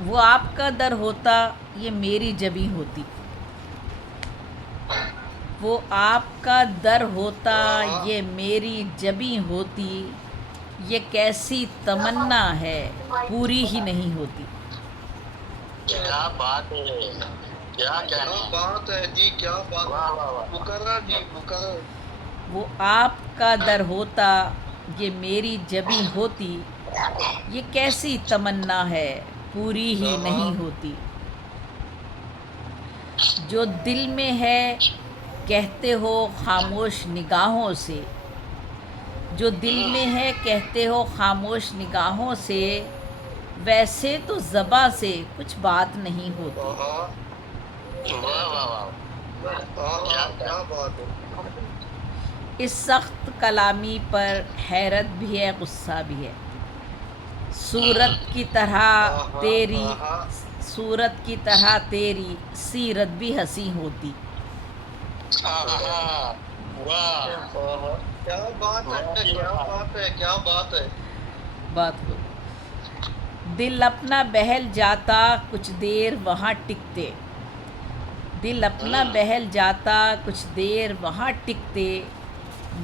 وہ آپ کا در ہوتا یہ میری جبیں ہوتی، وہ آپ کا در ہوتا یہ میری جبیں ہوتی، یہ کیسی تمنا ہے پوری ہی نہیں ہوتی۔ کیا بات ہے، کیا کہنا بات ہے جی، کیا بات، مقرر جی مقرر۔ وہ آپ کا در ہوتا یہ میری جبیں ہوتی، یہ کیسی تمنا ہے پوری ہی نہیں ہوتی۔ جو دل میں ہے کہتے ہو خاموش نگاہوں سے، جو دل میں ہے کہتے ہو خاموش نگاہوں سے، ویسے تو زباں سے کچھ بات نہیں ہوتی۔ واہ واہ واہ، کیا بات ہے۔ اس سخت کلامی پر حیرت بھی ہے غصہ بھی ہے، صورت کی طرح تیری، صورت کی طرح تیری سیرت بھی حسین ہوتی۔ واہ، کیا بات ہے، کیا بات ہے، کیا بات ہے۔ بات کو دل اپنا بہل جاتا کچھ دیر وہاں ٹکتے، دل اپنا بہل جاتا کچھ دیر وہاں ٹکتے،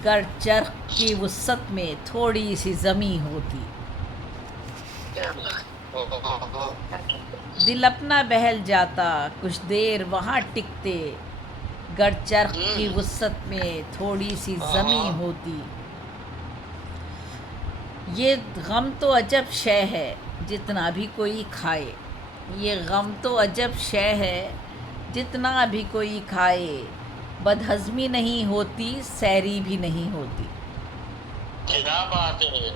گر چرخ کی وسعت میں تھوڑی سی زمیں ہوتی۔ دل اپنا بہل جاتا کچھ دیر وہاں ٹکتے، گر چرخ کی وسعت میں تھوڑی سی زمیں ہوتی۔ یہ غم تو عجب شے ہے جتنا بھی کوئی کھائے، یہ غم تو عجب شے ہے جتنا بھی کوئی کھائے، بدہضمی نہیں ہوتی سیری بھی نہیں ہوتی۔ کیا بات ہے،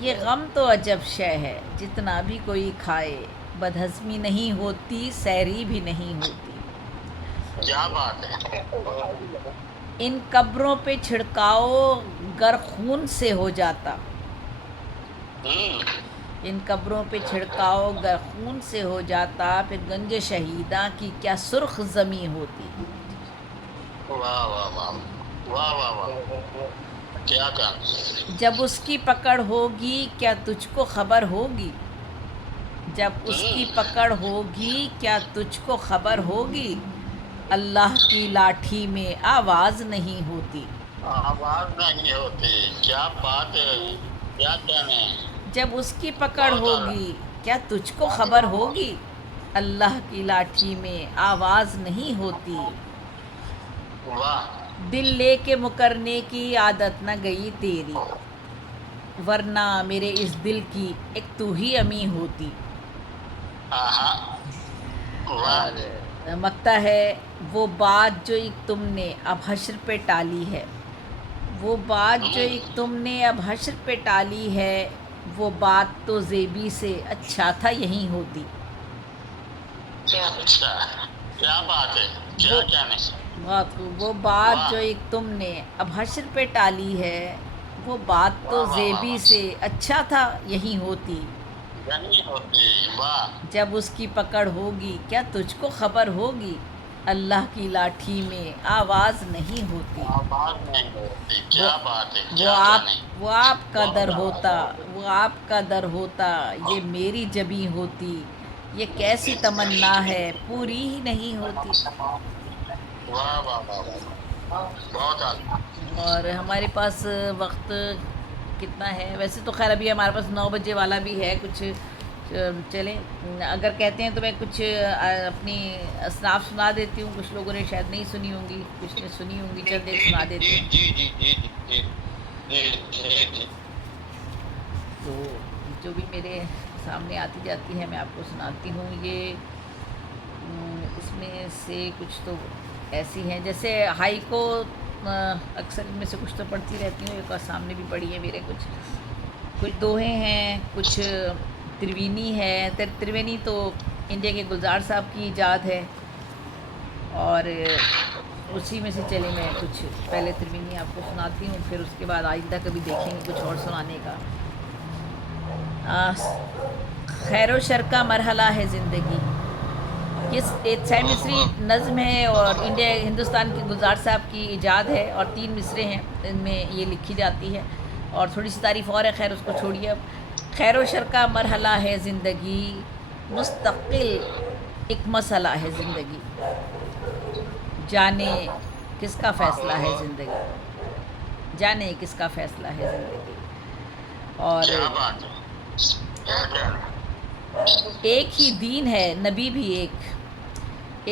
یہ غم تو عجب شے ہے جتنا بھی کوئی کھائے، بدہضمی نہیں ہوتی سیری بھی نہیں ہوتی۔ کیا بات ہے۔ ان قبروں پہ چھڑکاؤ گر خون سے ہو جاتا، ان قبروں پہ چھڑکاؤ گر خون سے ہو جاتا، پھر گنج شہیداں کی کیا سرخ زمیں ہوتی۔ واہ واہ واہ واہ واہ واہ، کیا کہنا۔ جب اس کی پکڑ ہوگی کیا تجھ کو خبر ہوگی، جب اس کی پکڑ ہوگی کیا تجھ کو خبر ہوگی، اللہ کی لاٹھی میں آواز نہیں ہوتی۔ آواز نہیں ہوتی، کیا بات ہے، کیا کہنا۔ جب اس کی پکڑ ہوگی کیا تجھ کو خبر ہوگی، اللہ کی لاٹھی میں آواز نہیں ہوتی۔ واہ، دل لے کے مکرنے کی عادت نہ گئی تیری، ورنہ میرے اس دل کی ایک تو ہی امی ہوتی۔ اور مکتا ہے وہ بات جو ایک تم نے اب حشر پہ ٹالی ہے، وہ بات جو ایک تم نے اب حشر پہ ٹالی ہے، وہ بات تو زیبی سے اچھا تھا یہیں ہوتی۔ اچھا، کیا بات ہے، کیا کہنا۔ بات کو وہ بات جو ایک تم نے اب حشر پہ ٹالی ہے، وہ بات تو زیبی سے اچھا تھا یہیں ہوتی۔ یہیں ہوتی، واہ، جب اس کی پکڑ ہوگی کیا تجھ کو خبر ہوگی، اللہ کی لاٹھی میں آواز نہیں ہوتی۔ آواز نہیں ہوتی، کیا بات ہے، وہ کیا آپ کہنا۔ وہ آپ کا در ہوتا، وہ آپ کا در ہوتا یہ میری جبیں ہوتی، یہ کیسی تمنا ہے پوری ہی نہیں ہوتی۔ واہ واہ واہ واہ، بہت اعلیٰ۔ اور ہمارے پاس وقت کتنا ہے؟ ویسے تو خیر ابھی ہمارے پاس 9 بجے والا بھی ہے کچھ، چلیں اگر کہتے ہیں تو میں کچھ اپنی اصناف سنا دیتی ہوں، کچھ لوگوں نے شاید نہیں سنی ہوں گی، کچھ نے سنی ہوں گی، چند ایک سنا دیتی ہوں۔ جی جی جی جی جی جی جی۔ تو جو بھی میرے سامنے آتی جاتی ہے میں آپ کو سناتی ہوں۔ یہ اس میں سے کچھ تو ایسی ہیں جیسے ہائی کو اکثر ان میں سے کچھ تو پڑھتی رہتی ہوں، ایک اور سامنے بھی پڑھی ہے میرے، کچھ دوہے ہیں، کچھ تروینی ہے۔ تروینی تو انڈیا کے گلزار صاحب کی ایجاد ہے، اور اسی میں سے چلے میں کچھ پہلے تروینی آپ کو سناتی ہوں، پھر اس کے بعد آئندہ کبھی دیکھیں گے کچھ اور سنانے کا۔ خیر و شر کا مرحلہ ہے زندگی، یہ 6 مصری نظم ہے اور ہندوستان کے گلزار صاحب کی ایجاد ہے، اور 3 مصرے ہیں ان میں یہ لکھی جاتی ہے، اور تھوڑی سی تعریف اور ہے، خیر اس کو چھوڑیے اب۔ خیر و شر کا مرحلہ ہے زندگی، مستقل ایک مسئلہ ہے زندگی، جانے کس کا فیصلہ ہے زندگی، جانے کس کا فیصلہ ہے زندگی۔ اور کیا بات ہے، کیا کہہ رہے ایک ہی دین ہے نبی بھی ایک،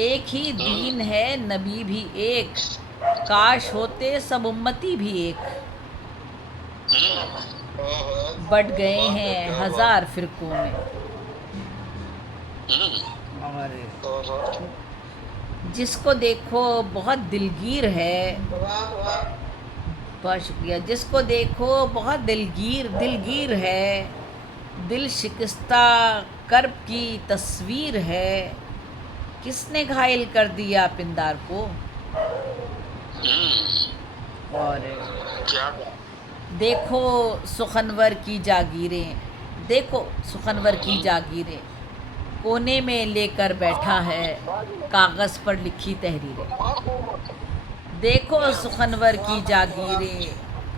ایک ہی دین ہے نبی بھی ایک، کاش ہوتے سب امتی بھی ایک، بٹ گئے ہیں ہزار فرقوں میں۔ اور جس کو دیکھو بہت دلگیر ہے، بہت شکریہ، جس کو دیکھو بہت دلگیر ہے، دل شکستہ کرب کی تصویر ہے، کس نے گھائل کر دیا پندار کو۔ اور کیا دیکھو سخنور کی جاگیریں، دیکھو سخنور کی جاگیریں، کونے میں لے کر بیٹھا ہے کاغذ پر لکھی تحریریں۔ دیکھو سخنور کی جاگیریں،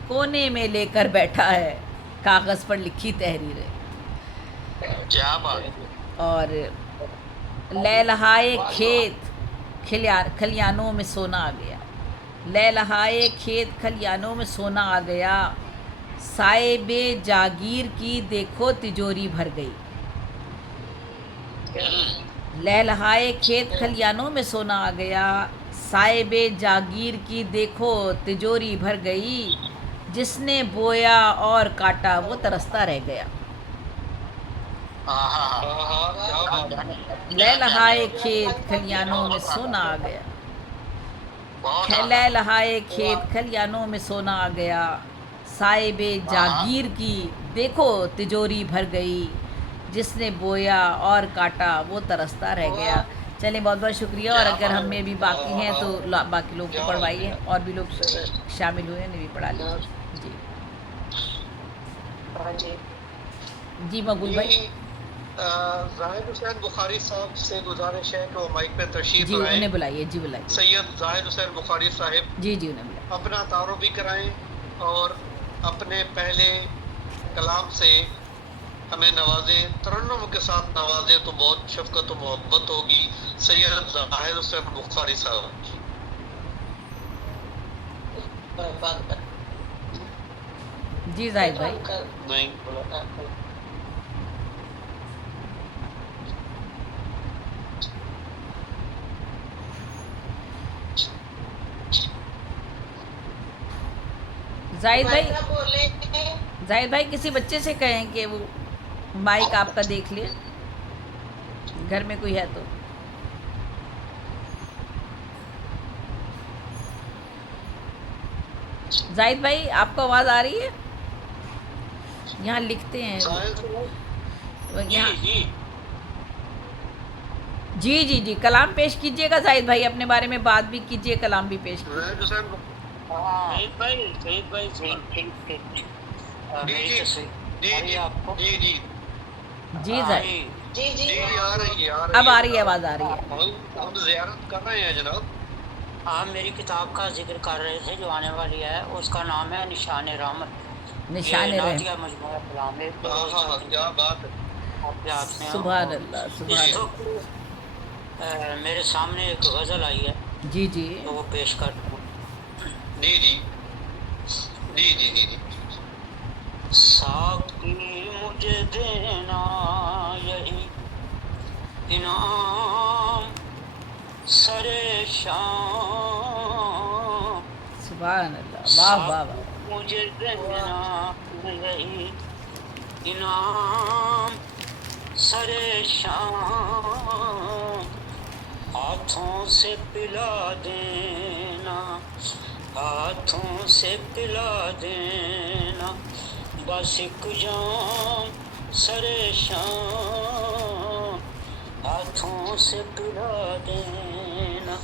کونے میں لے کر بیٹھا ہے کاغذ پر لکھی تحریریں۔ کیا بات، اور لہلہائے کھیت کھلیانوں میں سونا آ گیا، لہلہائے کھیت کھلیانوں میں سونا آ گیا، صاحب جاگیر کی دیکھو تجوری بھر گئی۔ لہلہائے کھیت کھلیانوں میں سونا آ گیا، صاحب جاگیر کی دیکھو تجوری بھر گئی، جس نے بویا اور کاٹا وہ ترستا رہ گیا۔ لہلہائے کھیت کھلیانوں میں سونا آ گیا، لہلہائے کھیت کھلیانوں میں سونا آ گیا، صاحب جاگیر کی دیکھو تجوری بھر گئی، جس نے بویا اور کاٹا وہ ترستا رہ گیا۔ چلیں بہت بہت شکریہ، اور اگر ہم میں بھی باقی ہیں تو باقی لوگ کو پڑھوائیے، اور بھی لوگ شامل ہوئے انہیں بھی پڑھا لیجیے۔ جی جی مقبول بھائی، زاہد حسین بخاری صاحب سے گزارش ہے کہ وہ مائک پہ تشریف جی لائیں۔ انہیں بلائیے، جی بلائیے، سید زاہد حسین بخاری صاحب جی جی انہیں بلائیے۔ اپنا تعارف بھی کرائیں اور اپنے پہلے کلام سے ہمیں نوازیں، ترنم کے ساتھ نوازیں تو بہت شفقت و محبت ہوگی۔ سید زاہد حسین بخاری صاحب۔ جی زاہد بھائی، نہیں زاہد بھائی کسی بچے سے کہیں کہ وہ مائک آپ کا دیکھ لے، گھر میں کوئی ہے تو۔ زاہد بھائی آپ کو آواز آ رہی ہے؟ یہاں لکھتے ہیں یہاں، جی جی جی کلام پیش کیجئے گا زاہد بھائی، اپنے بارے میں بات بھی کیجئے، کلام بھی پیش کیجئے۔ جی زاہد، اب آ رہی ہے، آواز آ رہی ہے۔ ہم زیارت کر رہے ہیں جناب۔ آپ میری کتاب کا ذکر کر رہے تھے جو آنے والی ہے، اس کا نام ہے نشان رحمت، نشان یہ رحمت، نعتیہ مجموعہ کلام ہے۔ کیا بات ہے، سبحان اللہ سبحان اس اللہ۔ وقت میرے سامنے ایک غزل آئی ہے جی جی تو وہ پیش کر دوں۔ جی جی جی جی جی ساقی مجھے دینا یہی انعام سر شام، سبحان اللہ، واہ واہ واہ۔ مجھے دینا یہی انعام سر شام، ہاتھوں سے پلا دینا، ہاتھوں سے پلا دینا، بس ایک جام سر شام، ہاتھوں سے پلا دینا۔